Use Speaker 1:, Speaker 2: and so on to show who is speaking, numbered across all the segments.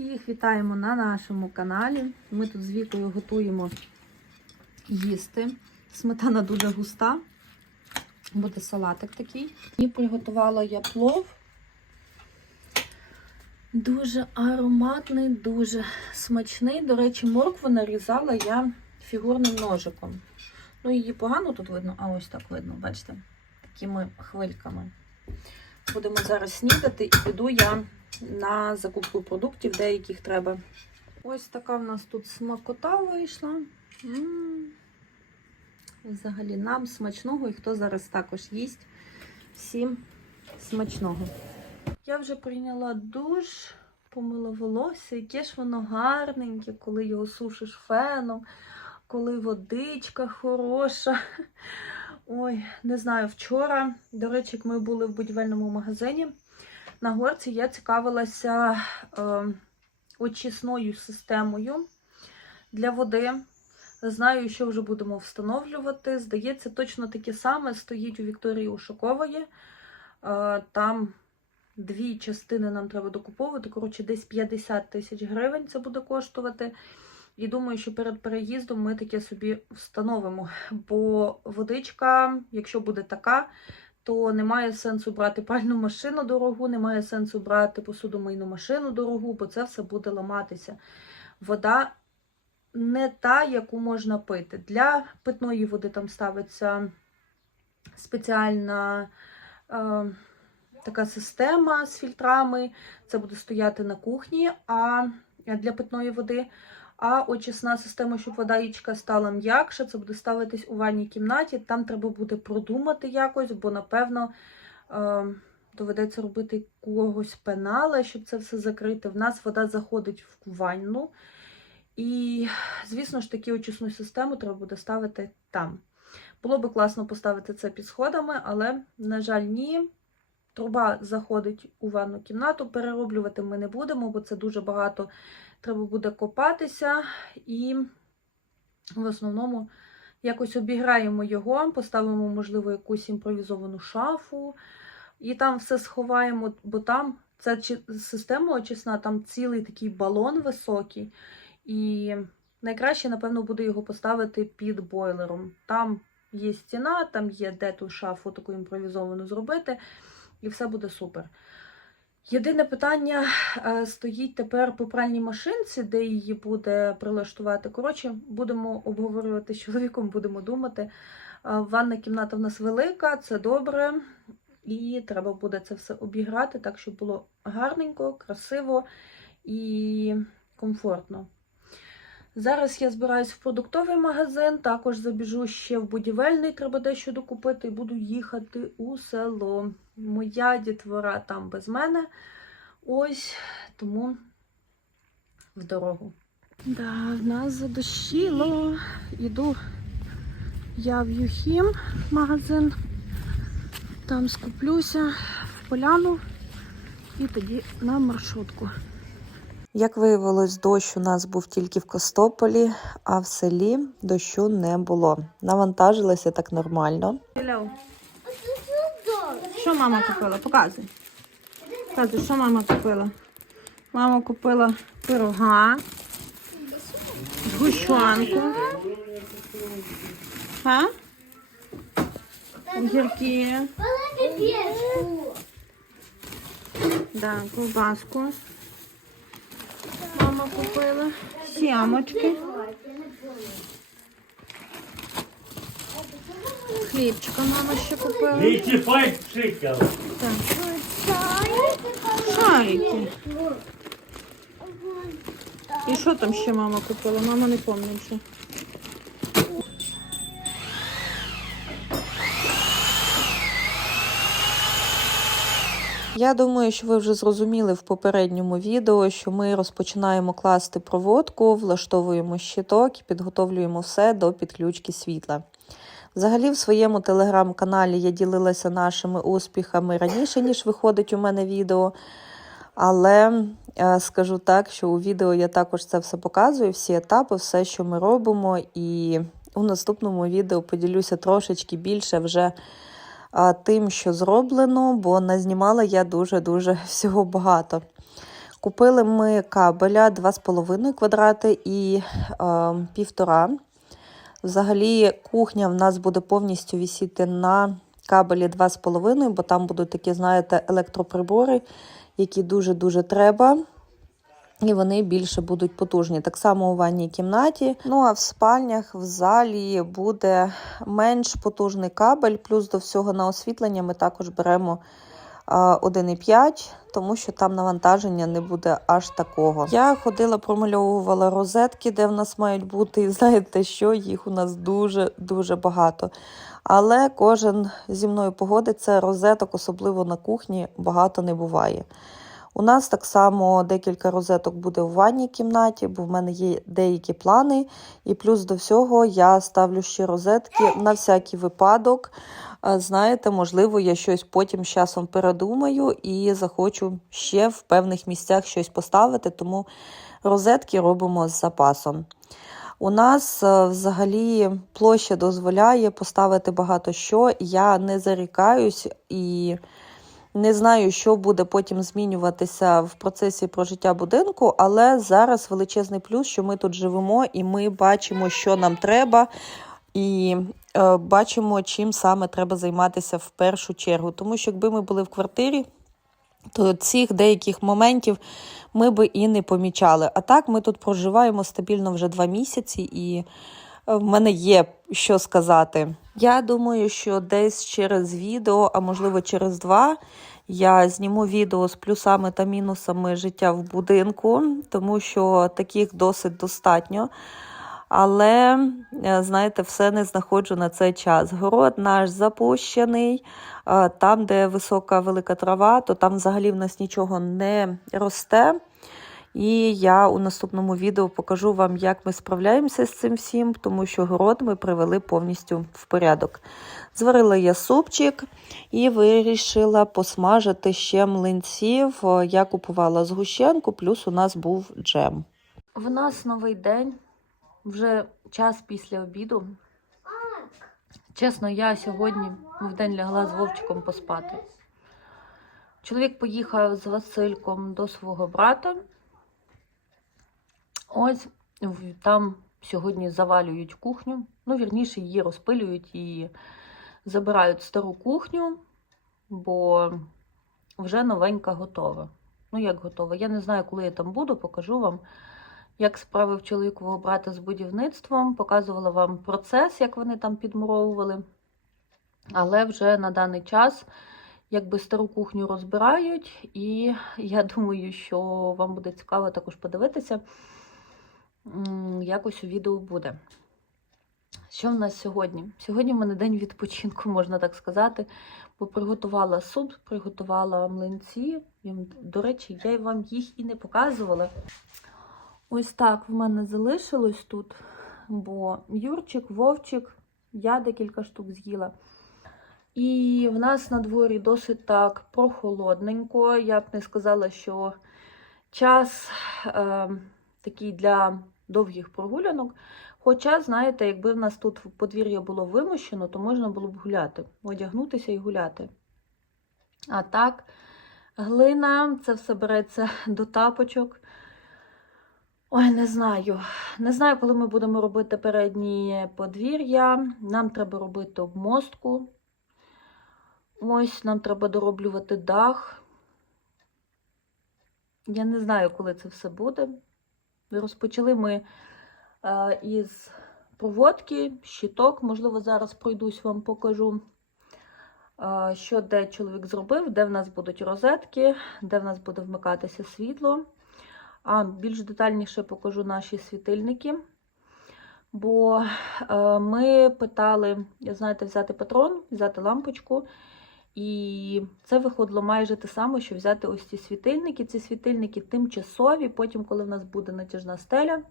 Speaker 1: Всіх вітаємо на нашому каналі. Ми тут з Вікою готуємо їсти. Сметана дуже густа. Буде салатик такий. І приготувала я плов. Дуже ароматний, дуже смачний. До речі, моркву нарізала я фігурним ножиком. Ну, її погано тут видно, а ось так видно, бачите, такими хвильками. Будемо зараз снідати і піду я на закупку продуктів, деяких треба. Ось така в нас тут смакота вийшла. М. Взагалі нам смачного і хто зараз також їсть. Всім смачного. Я вже прийняла душ, помила волосся, яке ж воно гарненьке, коли його сушиш феном, коли водичка хороша. Ой, не знаю, вчора, до речі, ми були в будівельному магазині, на горці я цікавилася е, очисною системою для води. Знаю, що вже будемо встановлювати. Здається, точно таке саме стоїть у Вікторії Ушакової. Е, там дві частини нам треба докуповувати. Коротше, десь 50 тисяч гривень це буде коштувати. І думаю, що перед переїздом ми таке собі встановимо. Бо водичка, якщо буде така, то немає сенсу брати пальну машину дорогу, немає сенсу брати посудомийну машину дорогу, бо це все буде ламатися. Вода не та, яку можна пити. Для питної води там ставиться спеціальна е, така система з фільтрами. Це буде стояти на кухні, а для питної води. А очисна система, щоб водичка стала м'якша, це буде ставитись у ванній кімнаті. Там треба буде продумати якось, бо, напевно, е, доведеться робити когось пенала, щоб це все закрити. В нас вода заходить в ванну. І, звісно ж, таку очисну систему треба буде ставити там. Було би класно поставити це під сходами, але, на жаль, ні. Труба заходить у ванну кімнату. Перероблювати ми не будемо, бо це дуже багато треба буде копатися. І в основному якось обіграємо його, поставимо, можливо, якусь імпровізовану шафу. І там все сховаємо, бо там ця система очисна, там цілий такий балон високий. І найкраще, напевно, буде його поставити під бойлером. Там є стіна, там є де ту шафу таку імпровізовану зробити, і все буде супер. Єдине питання е, стоїть тепер по пральній машинці, де її буде прилаштувати. Коротше, будемо обговорювати з чоловіком, будемо думати. Е, Ванна кімната в нас велика, це добре. І треба буде це все обіграти, так, щоб було гарненько, красиво і комфортно. Зараз я збираюсь в продуктовий магазин, також забіжу ще в будівельний, треба дещо докупити, і буду їхати у село. Моя дітвора там без мене. Ось, тому в дорогу. Да, в нас задощило. Іду я в Юхім магазин. Там скуплюся в поляну і тоді на маршрутку.
Speaker 2: Як виявилось, дощ у нас був тільки в Костополі, а в селі дощу не було. Навантажилися так нормально.
Speaker 1: Що мама купила? Показуй. Показуй, що мама купила. Мама купила пирога, згущенку. А? Огірки. Да, ковбаску. Мама купила. Сямочки. Хлібчика мама ще купила.
Speaker 3: І пшикав.
Speaker 1: Так. Шарики. І що там ще мама купила? Мама не пам'ятає
Speaker 2: Я думаю, що ви вже зрозуміли в попередньому відео, що ми розпочинаємо класти проводку, влаштовуємо щиток і підготовлюємо все до підключки світла. Взагалі, в своєму телеграм-каналі я ділилася нашими успіхами раніше, ніж виходить у мене відео. Але е, скажу так, що у відео я також це все показую, всі етапи, все, що ми робимо. І у наступному відео поділюся трошечки більше вже тим, що зроблено, бо назнімала я дуже-дуже всього багато.
Speaker 1: Купили ми кабеля 2,5 квадрати і півтора. Взагалі, кухня в нас буде повністю висіти на кабелі 2,5, бо там будуть такі, знаєте, електроприбори, які дуже-дуже треба. І вони більше будуть потужні. Так само у ванній кімнаті. Ну а в спальнях, в залі буде менш потужний кабель, плюс до всього на освітлення ми також беремо 1,5, тому що там навантаження не буде аж такого. Я ходила, промальовувала розетки, де в нас мають бути, і знаєте, що їх у нас дуже-дуже багато. Але кожен зі мною погодиться, розеток, особливо на кухні, багато не буває. У нас так само декілька розеток буде в ванній кімнаті, бо в мене є деякі плани. І плюс до всього я ставлю ще розетки на всякий випадок. Знаєте, можливо, я щось потім з часом передумаю і захочу ще в певних місцях щось поставити, тому розетки робимо з запасом. У нас е, взагалі площа дозволяє поставити багато що. Я не зарікаюсь і не знаю, що буде потім змінюватися в процесі прожиття будинку, але зараз величезний плюс, що ми тут живемо і ми бачимо, що нам треба, і е, бачимо, чим саме треба займатися в першу чергу. Тому що якби ми були в квартирі, то цих деяких моментів ми би і не помічали. А так ми тут проживаємо стабільно вже два місяці, і е, в мене є що сказати. Я думаю, що десь через відео, а можливо через два, я зніму відео з плюсами та мінусами життя в будинку, тому що таких досить достатньо. Але, е, знаєте, все не знаходжу на цей час. Город наш запущений, е, там, де висока велика трава, то там взагалі в нас нічого не росте. І я у наступному відео покажу вам, як ми справляємося з цим всім, тому що город ми привели повністю в порядок. Зварила я супчик і вирішила посмажити ще млинців. Я купувала згущенку, плюс у нас був джем. В нас новий день, вже час після обіду. Чесно, я сьогодні в день лягла з Вовчиком поспати. Чоловік поїхав з Васильком до свого брата. Ось там сьогодні завалюють кухню. Ну, вірніше, її розпилюють і забирають стару кухню, бо вже новенька готова. Ну, як готова? Я не знаю, коли я там буду, покажу вам, як справи в чоловікового брата з будівництвом. Показувала вам процес, як вони там підмуровували. Але вже на даний час якби стару кухню розбирають, і я думаю, що вам буде цікаво також подивитися. Якось у відео буде. Що в нас сьогодні? Сьогодні в мене день відпочинку, можна так сказати, бо приготувала суп, приготувала млинці. До речі, я вам їх і не показувала. Ось так в мене залишилось тут, бо Юрчик, Вовчик, я декілька штук з'їла. І в нас на дворі досить так прохолодненько. Я б не сказала, що час е, такий для довгих прогулянок. Хоча, знаєте, якби в нас тут подвір'я було вимощено, то можна було б гуляти, одягнутися і гуляти. А так, глина, це все береться до тапочок. Ой, не знаю. Не знаю, коли ми будемо робити переднє подвір'я. Нам треба робити обмостку. Ось нам треба дороблювати дах. Я не знаю, коли це все буде. Розпочали ми е, із проводки, щиток. Можливо, зараз пройдусь вам покажу, е, що де чоловік зробив, де в нас будуть розетки, де в нас буде вмикатися світло. А більш детальніше покажу наші світильники. Бо е, ми питали, знаєте, взяти патрон, взяти лампочку. І це виходило майже те саме, що взяти ось ці світильники. Ці світильники тимчасові. Потім, коли в нас буде натяжна стеля,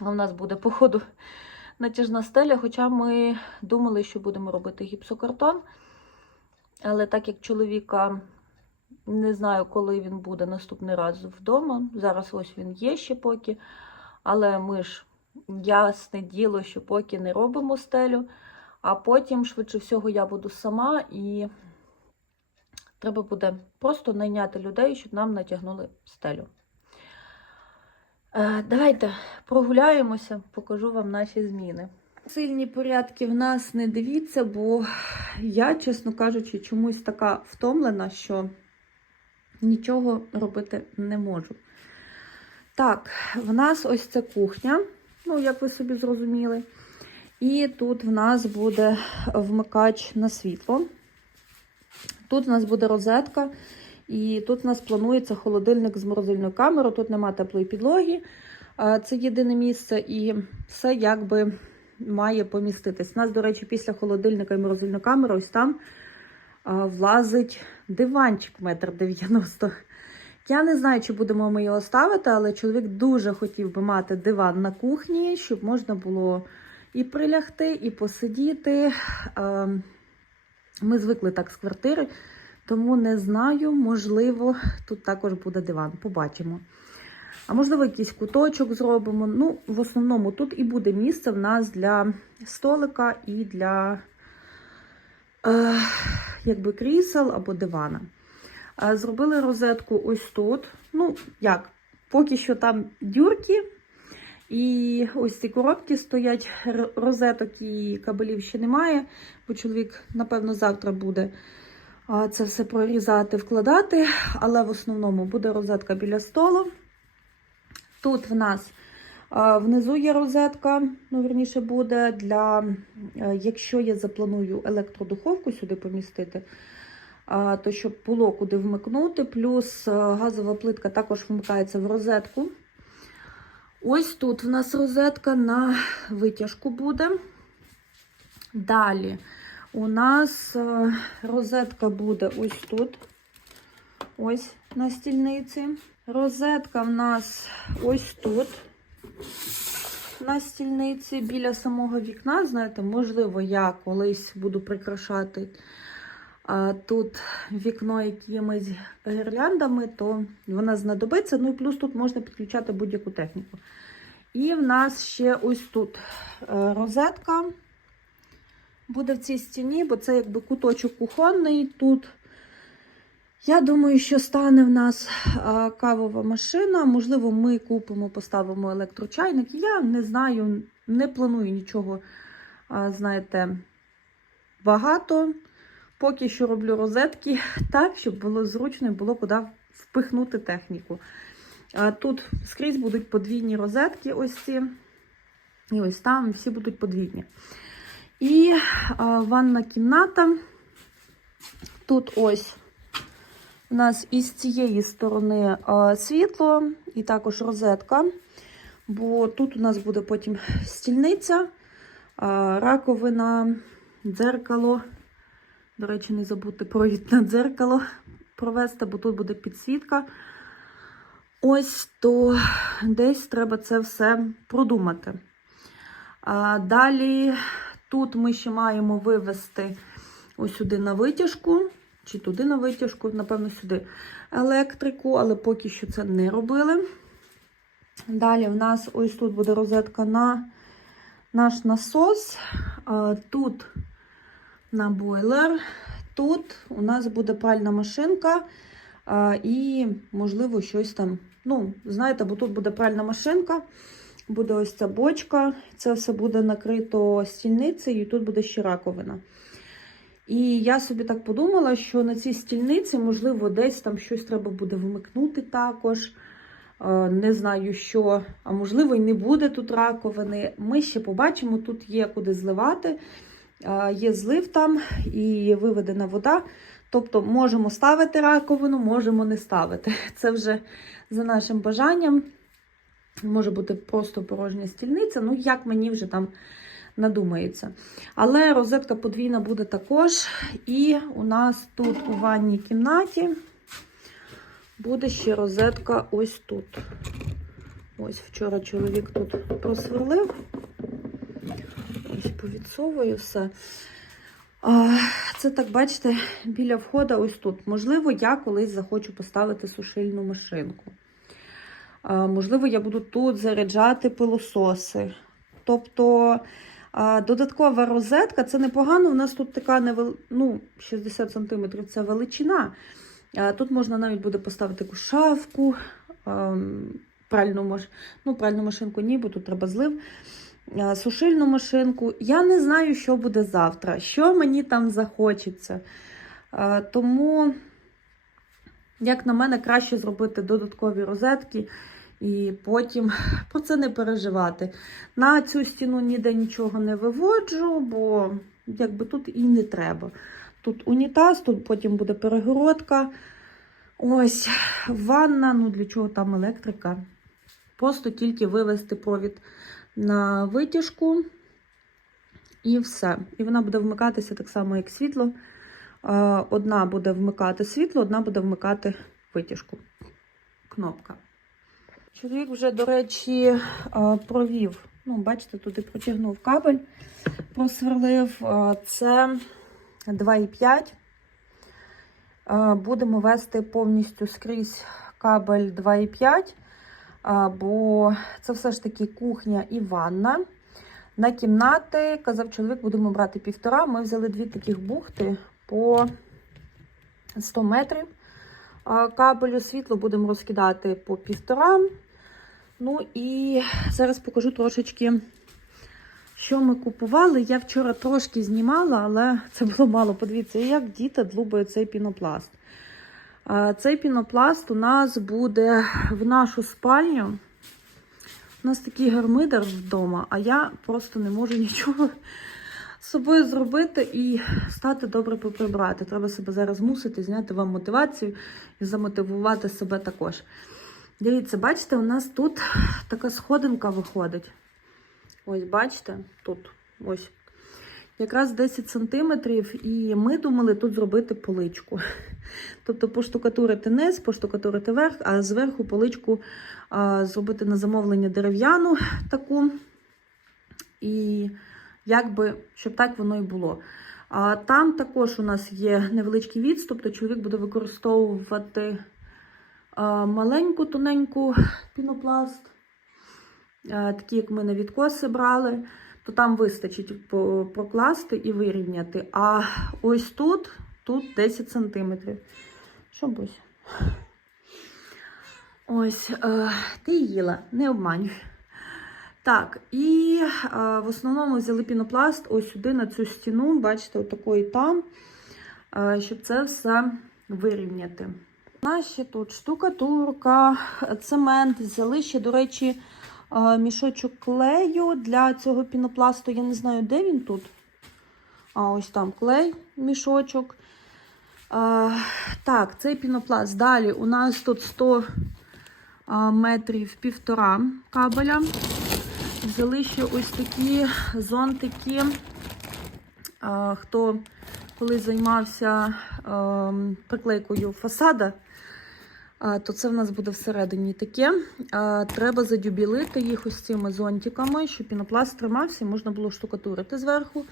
Speaker 1: а в нас буде, походу, натяжна стеля, хоча ми думали, що будемо робити гіпсокартон. Але так як чоловіка не знаю, коли він буде наступний раз вдома. Зараз ось він є ще поки. Але ми ж ясне діло, що поки не робимо стелю. А потім, швидше всього, я буду сама і треба буде просто найняти людей, щоб нам натягнули стелю. Е, Давайте прогуляємося, покажу вам наші зміни. Сильні порядки в нас не дивіться, бо я, чесно кажучи, чомусь така втомлена, що нічого робити не можу. Так, в нас ось це кухня, ну, як ви собі зрозуміли. І тут в нас буде вмикач на світло. Тут в нас буде розетка, і тут у нас планується холодильник з морозильною камерою. Тут немає теплої підлоги. Це єдине місце, і все якби має поміститись. У нас, до речі, після холодильника і морозильної камери, ось там влазить диванчик метр дев'яносто. Я не знаю, чи будемо ми його ставити, але чоловік дуже хотів би мати диван на кухні, щоб можна було і прилягти, і посидіти. Ми звикли так з квартири, тому не знаю, можливо, тут також буде диван. Побачимо. А можливо, якийсь куточок зробимо. Ну, в основному тут і буде місце в нас для столика і для е, якби крісел або дивана. Е, Зробили розетку ось тут. Ну, як, поки що там дюрки. І ось ці коробки стоять, розеток і кабелів ще немає, бо чоловік, напевно, завтра буде це все прорізати, вкладати. Але в основному буде розетка біля столу. Тут в нас внизу є розетка, ну, верніше буде для, е, якщо я запланую електродуховку сюди помістити, то щоб було куди вмикнути. Плюс е, газова плитка також вмикається в розетку. Ось тут в нас розетка на витяжку буде. Далі у нас е, розетка буде ось тут. Ось на стільниці. Розетка в нас ось тут. На стільниці біля самого вікна. Знаєте, можливо, я колись буду прикрашати тут вікно якимись гірляндами, то вона знадобиться. Ну і плюс тут можна підключати будь-яку техніку. І в нас ще ось тут е, розетка буде в цій стіні, бо це якби куточок кухонний. Тут, я думаю, що стане в нас а, кавова машина. Можливо, ми купимо, поставимо електрочайник. Я не знаю, не планую нічого, а, знаєте, багато. Поки що роблю розетки так, щоб було зручно і було куди впихнути техніку. Тут скрізь будуть подвійні розетки, ось ці. І ось там всі будуть подвійні. І ванна кімната. Тут ось у нас із цієї сторони світло і також розетка. Бо тут у нас буде потім стільниця, раковина, дзеркало. До речі, не забудьте провід на дзеркало провести, бо тут буде підсвітка. Ось то десь треба це все продумати. А, далі тут ми ще маємо вивести ось сюди на витяжку, чи туди на витяжку, напевно, сюди електрику, але поки що це не робили. Далі в нас ось тут буде розетка на наш насос. А, тут на бойлер. Тут у нас буде пральна машинка. І, можливо, щось там. Ну, знаєте, бо тут буде пральна машинка, буде ось ця бочка, це все буде накрито стільницею, і тут буде ще раковина. І я собі так подумала, що на цій стільниці, можливо, десь там щось треба буде вмикнути також. Не знаю що, а можливо, і не буде тут раковини. Ми ще побачимо, тут є куди зливати, є злив там і виведена вода. Тобто можемо ставити раковину, можемо не ставити. Це вже за нашим бажанням. Може бути просто порожня стільниця, ну як мені вже там надумається. Але розетка подвійна буде також. І у нас тут у ванній кімнаті буде ще розетка ось тут. Ось вчора чоловік тут просверлив. Повідсовую все. Це так, бачите, біля входу ось тут. Можливо, я колись захочу поставити сушильну машинку. Можливо, я буду тут заряджати пилососи. Тобто додаткова розетка це непогано. У нас тут така невел... ну, 60 см це величина. Тут можна навіть буде поставити таку шафку, пральну маш... ну, пральну машинку ні, бо тут треба злив. Е, Сушильну машинку. Я не знаю, що буде завтра, що мені там захочеться. Е, Тому, як на мене, краще зробити додаткові розетки і потім про це не переживати. На цю стіну ніде нічого не виводжу, бо якби тут і не треба. Тут унітаз, тут потім буде перегородка. Ось ванна, ну для чого там електрика? Просто тільки вивести провід на витяжку і все. І вона буде вмикатися так само, як світло. Одна буде вмикати світло, одна буде вмикати витяжку. Кнопка. Чоловік вже, до речі, провів. Ну, бачите, туди протягнув кабель, просверлив. Це 2,5. Е, Будемо вести повністю скрізь кабель 2,5, е, бо це все ж таки кухня і ванна. На кімнати, казав чоловік, будемо брати півтора. Ми взяли дві таких бухти по 100 метрів. Кабелю світло будемо розкидати по півтора. Ну і зараз покажу трошечки, що ми купували. Я вчора трошки знімала, але це було мало. Подивіться, як діти длубають цей пінопласт. Цей пінопласт у нас буде в нашу спальню. У нас такий гармидер вдома, а я просто не можу нічого з собою зробити і стати добре поприбрати. Треба себе зараз мусити, зняти вам мотивацію і замотивувати себе також. Дивіться, бачите, у нас тут така сходинка виходить. Ось, бачите, тут ось. Якраз 10 сантиметрів, і ми думали тут зробити поличку. Тобто поштукатурити низ, поштукатурити верх, а зверху поличку а, зробити на замовлення дерев'яну таку. І якби, щоб так воно і було. А там також у нас є невеличкий відступ, то чоловік буде використовувати а, маленьку, тоненьку пінопласт, а, такі, як ми на відкоси брали, то там вистачить прокласти і вирівняти. А ось тут, тут 10 сантиметрів. Що Бусь? Ось, е, ти їла, не обманюй. Так, і е, в основному взяли пінопласт ось сюди на цю стіну, бачите, отако і там, е, щоб це все вирівняти. У нас ще тут штукатурка, цемент. Взяли ще, до речі, мішочок клею для цього пінопласту. Я не знаю, де він тут. А ось там клей, мішочок. Е, Так, цей пінопласт. Далі у нас тут 100 е, метрів півтора кабеля. Взяли ще ось такі зонтики. Хто коли займався е, приклейкою фасада, то це в нас буде всередині таке. Треба задюбілити їх ось цими зонтиками, щоб пінопласт тримався і можна було штукатурити зверху.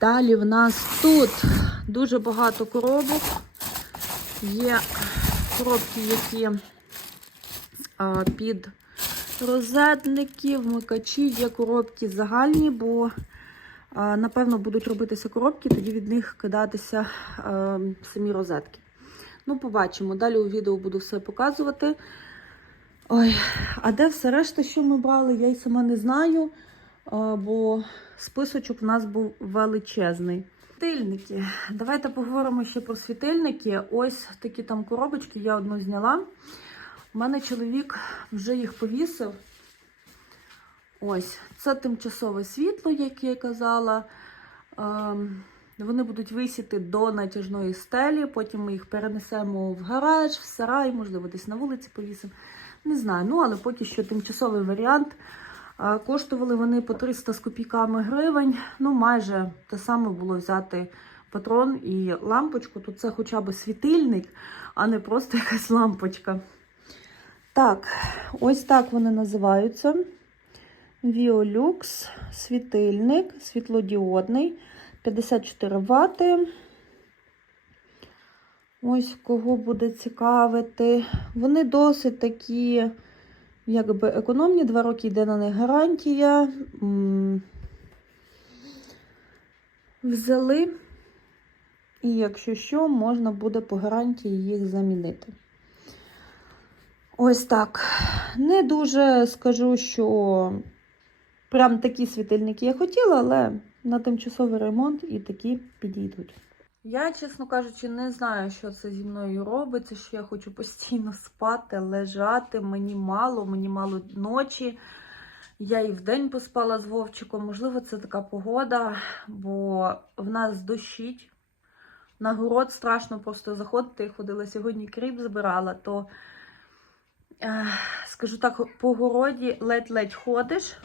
Speaker 1: Далі в нас тут дуже багато коробок. Є коробки, які під розетники, вмикачі, є коробки загальні, бо Напевно, будуть робитися коробки, тоді від них кидатися самі розетки. Ну, побачимо. Далі у відео буду все показувати. Ой, а де все решта, що ми брали, я й сама не знаю, бо списочок в нас був величезний. Світильники. Давайте поговоримо ще про світильники. Ось такі там коробочки, я одну зняла. У мене чоловік вже їх повісив. Ось, це тимчасове світло, як я казала. Вони будуть висіти до натяжної стелі, потім ми їх перенесемо в гараж, в сарай, можливо, десь на вулиці повісимо. Не знаю. Ну, але поки що тимчасовий варіант. Коштували вони по 300 з копійками гривень. Ну, майже те саме було взяти патрон і лампочку. Тут це хоча б світильник, а не просто якась лампочка. Так, ось так вони називаються. Violux, світильник, світлодіодний, 54 Вт. Ось кого буде цікавити. Вони досить такі, якби економні, 2 роки йде на них гарантія. Взяли, і якщо що, можна буде по гарантії їх замінити. Ось так. Не дуже скажу, що прям такі світильники я хотіла, але на тимчасовий ремонт і такі підійдуть. Я, чесно кажучи, не знаю, що це зі мною робиться, що я хочу постійно спати, лежати. Мені мало, мені мало ночі. Я і вдень поспала з Вовчиком. Можливо, це така погода, бо в нас дощить. На город страшно просто заходити. Я ходила сьогодні кріп збирала, то, скажу так, по городі ледь-ледь ходиш,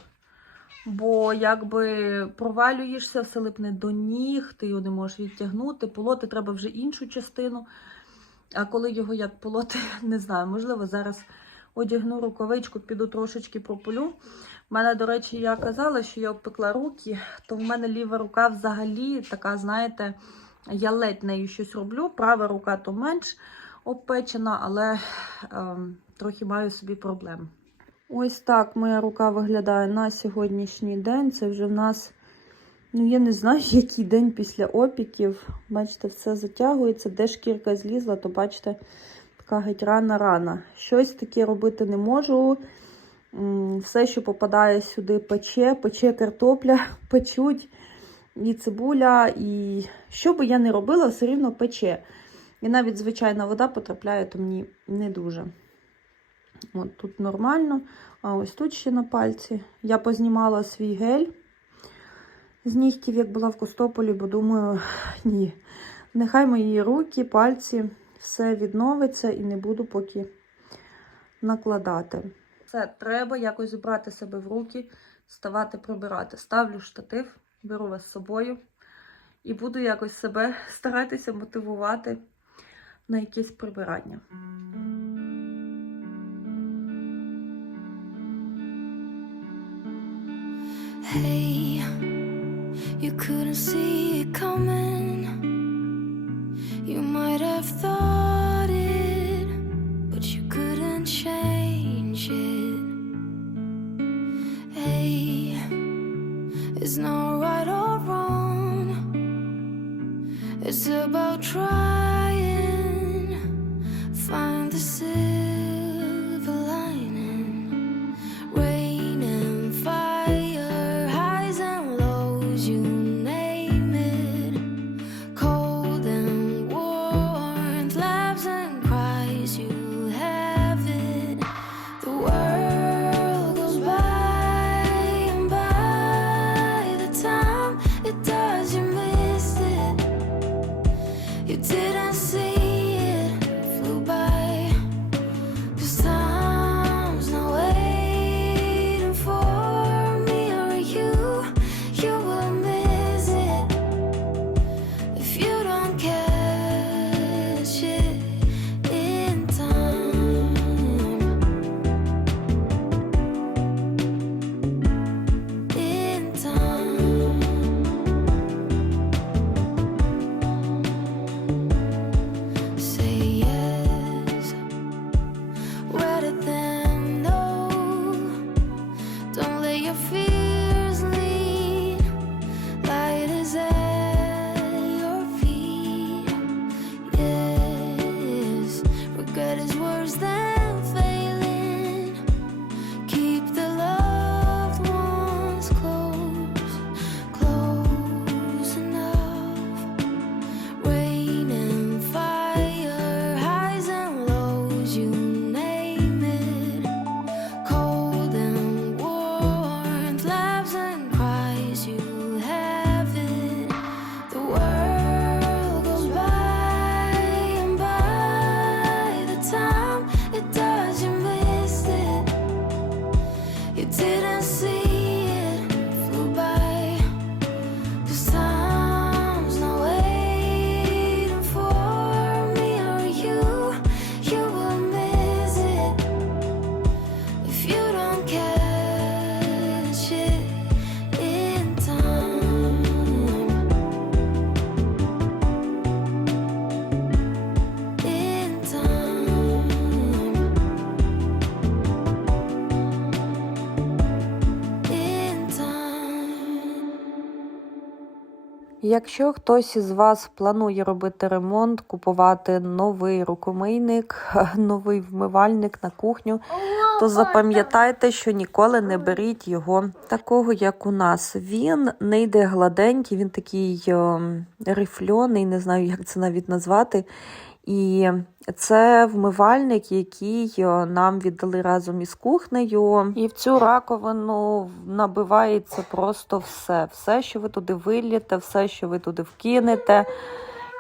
Speaker 1: бо якби провалюєшся, все липне до ніг, ти його не можеш відтягнути. Полоти треба вже іншу частину. А коли його як полоти, не знаю, можливо, зараз одягну рукавичку, піду трошечки прополю. У мене, до речі, я казала, що я обпекла руки, то в мене ліва рука взагалі така, знаєте, я ледь нею щось роблю. Права рука то менш обпечена, але ем, трохи маю собі проблем. Ось так моя рука виглядає на сьогоднішній день. Це вже в нас, ну я не знаю, який день після опіків. Бачите, все затягується. Де шкірка злізла, то бачите, така геть рана рана. Щось таке робити не можу. Все, що попадає сюди, пече, пече картопля, печуть і цибуля, і що би я не робила, все рівно пече. І навіть звичайна вода потрапляє, то мені не дуже. От тут нормально. А ось тут ще на пальці. Я познімала свій гель з нігтів, як була в Костополі, бо думаю, ні. Нехай мої руки, пальці, все відновиться і не буду поки накладати. Все, треба якось брати себе в руки, ставати прибирати. Ставлю штатив, беру вас з собою і буду якось себе старатися мотивувати на якесь прибирання.
Speaker 3: Hey, you couldn't see it coming. You might have thought it, but you couldn't change it. Hey, it's not right or wrong, it's about trying.
Speaker 1: Якщо хтось із вас планує робити ремонт, купувати новий рукомийник, новий вмивальник на кухню, то запам'ятайте, що ніколи не беріть його такого, як у нас. Він не йде гладенький, він такий ем, рифльоний, не знаю, як це навіть назвати. І це вмивальник, який е, нам віддали разом із кухнею. І в цю раковину набивається просто все. Все, що ви туди вилієте, все, що ви туди вкинете.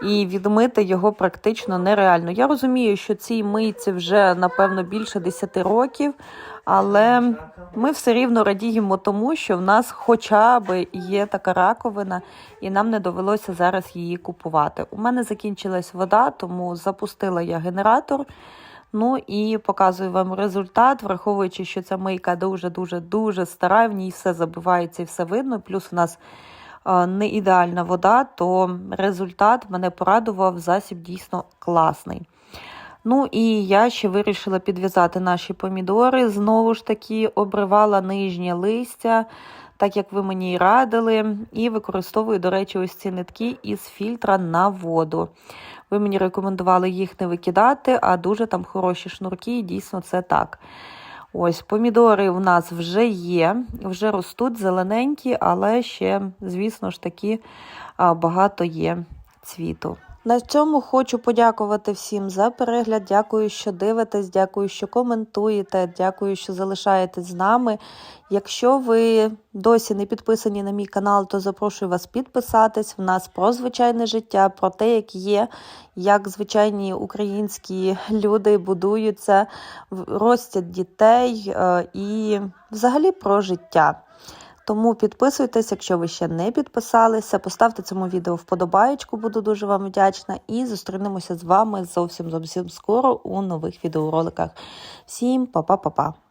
Speaker 1: І відмити його практично нереально. Я розумію, що цій мийці вже напевно більше 10 років, але ми все рівно радіємо тому, що в нас хоча б є така раковина, і нам не довелося зараз її купувати. У мене закінчилась вода, тому запустила я генератор. Ну і показую вам результат, враховуючи, що ця мийка дуже дуже дуже стара, в ній все забивається і все видно. Плюс у нас не ідеальна вода, то результат мене порадував. Засіб дійсно класний. Ну і я ще вирішила підв'язати наші помідори. Знову ж таки, обривала нижнє листя, так як ви мені і радили, і використовую, до речі, ось ці нитки із фільтра на воду. Ви мені рекомендували їх не викидати, а дуже там хороші шнурки, і дійсно це так. Ось помідори у нас вже є, вже ростуть зелененькі, але ще, звісно ж таки, багато є цвіту. На цьому хочу подякувати всім за перегляд. Дякую, що дивитесь, дякую, що коментуєте, дякую, що залишаєтесь з нами. Якщо ви досі не підписані на мій канал, то запрошую вас підписатись. В нас про звичайне життя, про те, як є, як звичайні українські люди будуються, ростять дітей е, і взагалі про життя. Тому підписуйтесь, якщо ви ще не підписалися. Поставте цьому відео вподобаєчку, буду дуже вам вдячна. І зустрінемося з вами зовсім зовсім скоро у нових відеороликах. Всім па-па-па-па!